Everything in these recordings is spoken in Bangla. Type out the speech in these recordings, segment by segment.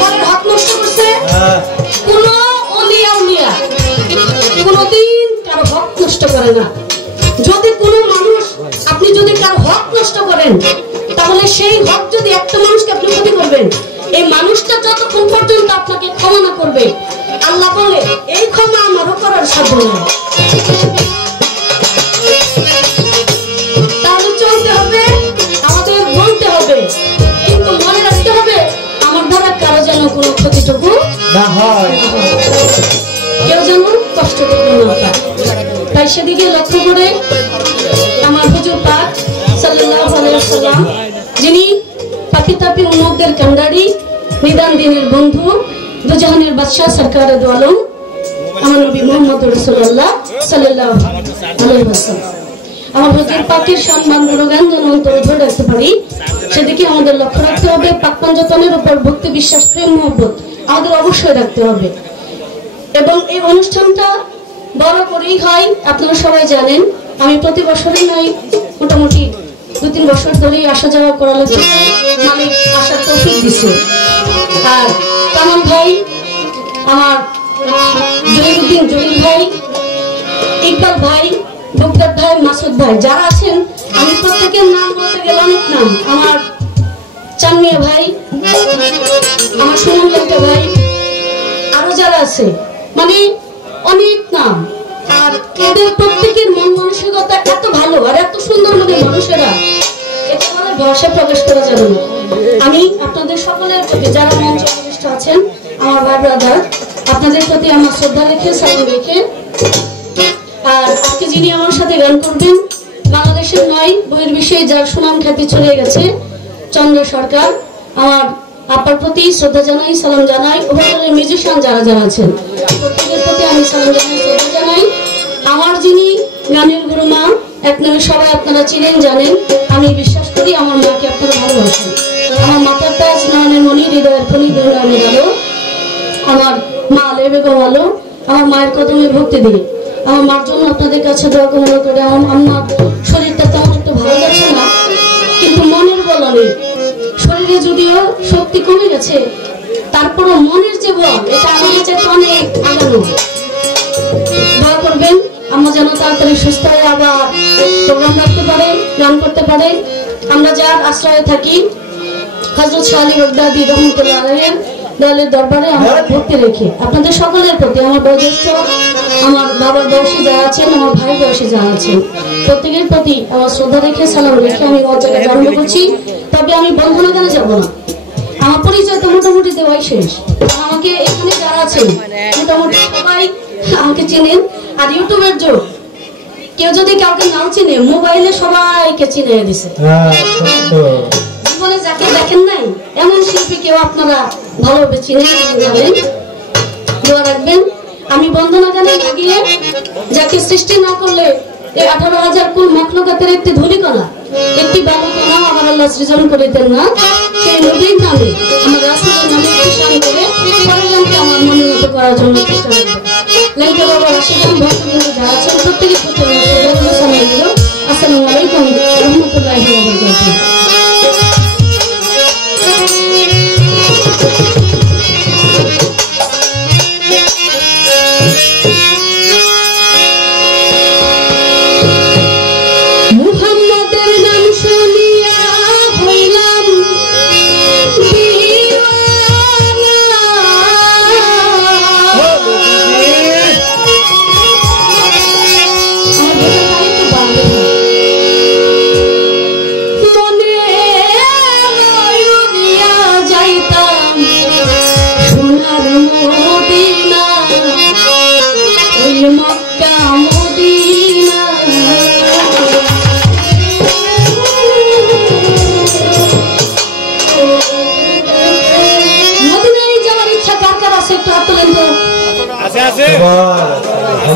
পরের হক নষ্ট করছে। কোন ওলিয়া উলিয়া কোনদিন কারো হক নষ্ট করে না। যদি কোনো মানুষ আপনি যদি কারো হক নষ্ট করেন, তাহলে সেই হক যদি একটা মানুষকে আপনি ক্ষতি করবেন, এই মানুষটা যতক্ষণ পর্যন্ত আপনাকে ক্ষমা না করবে, আল্লাহ বলে এই ক্ষমা আমারও করার সাধ্য নেই। তাহলে চলতে হবে, আমাদের বলতে হবে, কিন্তু মনে রাখতে হবে আমার দ্বারা কারো যেন কোনো ক্ষতিটুকু না হয়, কেউ যেন কষ্টটুকু না পায়। তাই সেদিকে লক্ষ্য করে আমার হুজুর পাক সাল্লাল্লাহু আলাইহি ওয়াসাল্লাম, যিনি পাপি তাপি উম্মতদের কান্ডারি, নিদান দিনের বন্ধু, দুজাহানের বাদশাহ সরকারে দু আলম, আমার নবী মুহাম্মদ রাসূলুল্লাহ সাল্লাল্লাহু আলাইহি ওয়াসাল্লাম, আমার হুজুর পাকের সম্মান গুণগান যেন অন্তরে ধরে রাখতে পারি, সেদিকে আমাদের লক্ষ্য রাখতে হবে। পাক পঞ্চতনের উপর ভক্তি, বিশ্বাস, প্রেম, মহব্বত আমাদের অবশ্যই রাখতে হবে। এবং এই অনুষ্ঠানটা বড় করেই হয়, আপনারা সবাই জানেন। আমি প্রতি বছরই নয়, মোটামুটি 2-3 বছর ধরেই আসা যাওয়া করার জন্য মালিক আসার তৌফিক দিছে। আর কামাল ভাই, আমার জহিরুদ্দিন জহির ভাই, ইকবাল ভাই, বকদার ভাই, মাসুদ ভাই, যারা আছেন, আমি প্রত্যেকের নাম বলতে গেলে অনেক নাম। আমার চানমিয়া ভাই, আমার সুনাম লেখা ভাই, আরো যারা আছে, মানে অনেক নাম। আর এদের প্রত্যেকের মন মানসিকতা এত ভালো আর এত সুন্দর মনের মানুষেরা, এটা মানে ভাষায় প্রকাশ করা যাবে না। আমি আপনাদের সকলের প্রতি, যারা মঞ্চে উপবিষ্ট আছেন, আমার ভাই ব্রাদার, আপনাদের প্রতি আমার শ্রদ্ধা রেখে, সালাম রেখে, আর আজকে যিনি আমার সাথে গান করবেন, বাংলাদেশের নয় বহির্বিশ্বে যার সুনাম খ্যাতি চলে গেছে, চন্দ্র সরকার, আমার আপার প্রতি শ্রদ্ধা জানাই, সালাম জানাই। ওভারঅলের মিউজিশিয়ান যারা যারা আছেন, প্রত্যেকের প্রতি আমি সালাম জানাই, শ্রদ্ধা জানাই। আমার যিনি গানের গুরু মা, এক নামে সবাই আপনারা চিনেন, জানেন। আমি বিশ্বাস করি আমার মাকে আপনারা ভালোবাসেন। আমার মাতার তাজ, নয়নের মণি, হৃদয়ের ফণি, দুই নয়নের আলো, আমার মা আলে বেগম আলো। আমার মায়ের কদমে ভক্তি দিই। আমার মার জন্য আপনাদের কাছে দোয়া কামনা করে। আমার শরীরটা তেমন একটু ভালো যাচ্ছে না, কিন্তু মনের বল নেই। শরীরে যদিও শক্তি কমে গেছে, তারপরও মনের যে বল, এটা আমাদের চাইতে অনেক আগানো। দোয়া করবেন আমরা যেন তাড়াতাড়ি সুস্থ হয়ে আবার প্রোগ্রাম রাখতে পারে, গান করতে পারে। আমরা যার আশ্রয়ে থাকি, হযরত শাহ আলী বাগদাদী রহমাতুল্লাহ আলাইহির দয়ালের দরবারে আমরা ভক্তি রেখে আপনাদের সকলের প্রতি, আমার বয়োজ্যেষ্ঠ, আমার বাবার বয়সী যারা আছেন, আমার ভাই বয়সী যারা আছেন, প্রত্যেকের প্রতি আমার শ্রদ্ধা রেখে, সালাম রেখে আমি মঞ্চে আরম্ভ করছি। তবে আমি বন্ধনা গানে যাব না, আমার পরিচয় তো মোটামুটি দেওয়াই শেষ। আমাকে এখানে যারা আছেন মোটামুটি সবাই আমাকে চেনেন। আর ইউটিউবের যুগ, কেউ যদি কাউকে নাও চিনে, মোবাইলে সবাইকে চিনে দিছে। জীবনে যাকে দেখেন নাই এমন শিল্পী কেউ আপনারা ভালোভাবে চিনেন, জানেন। দোয়া রাখবেন। আমি বন্দনা গানে লাগিয়ে, যাকে সৃষ্টি না করলে এই 18,000 কুল মখলুকাতের একটি ধূলিকণা, একটি বালুকণা আমার আল্লাহ সৃজন করিতেন না, সেই নবীর নামে, আমার রাসূলের নামে প্রতিষ্ঠান করে পরের গানকে আমার মনে মতো করার জন্য চেষ্টা করবেন। লেখা বাবা রাশিদান ভক্তবৃন্দ যারা আছেন, প্রত্যেকের প্রতি আসসালামু আলাইকুম রহমতুল্লাহি ওয়া বারাকাতুহু।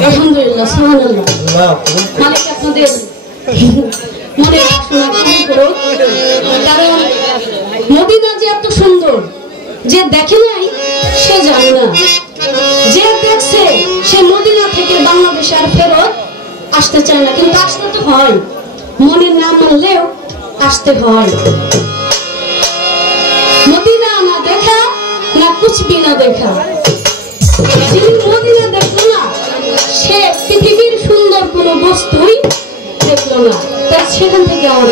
আলহামদুলিল্লাহ, সুবহানাল্লাহ। মালিক আপনাদের মনে বাসনা পূরণ করুক। কারণ মদিনা যে এত সুন্দর, যে দেখে নাই সে জানে না, যে দেখছে সে মদিনা থেকে বাংলাদেশে আর ফেরত আসতে চায় না। কিন্তু আসতে তো হয়, মনে না মানলেও আসতে হয়। মদিনা না দেখে দেখা। যিনি মদিনা দেখলো না সে পৃথিবীর সুন্দর কোনো বস্তুই দেখলো না, তাই সেখান থেকে আমার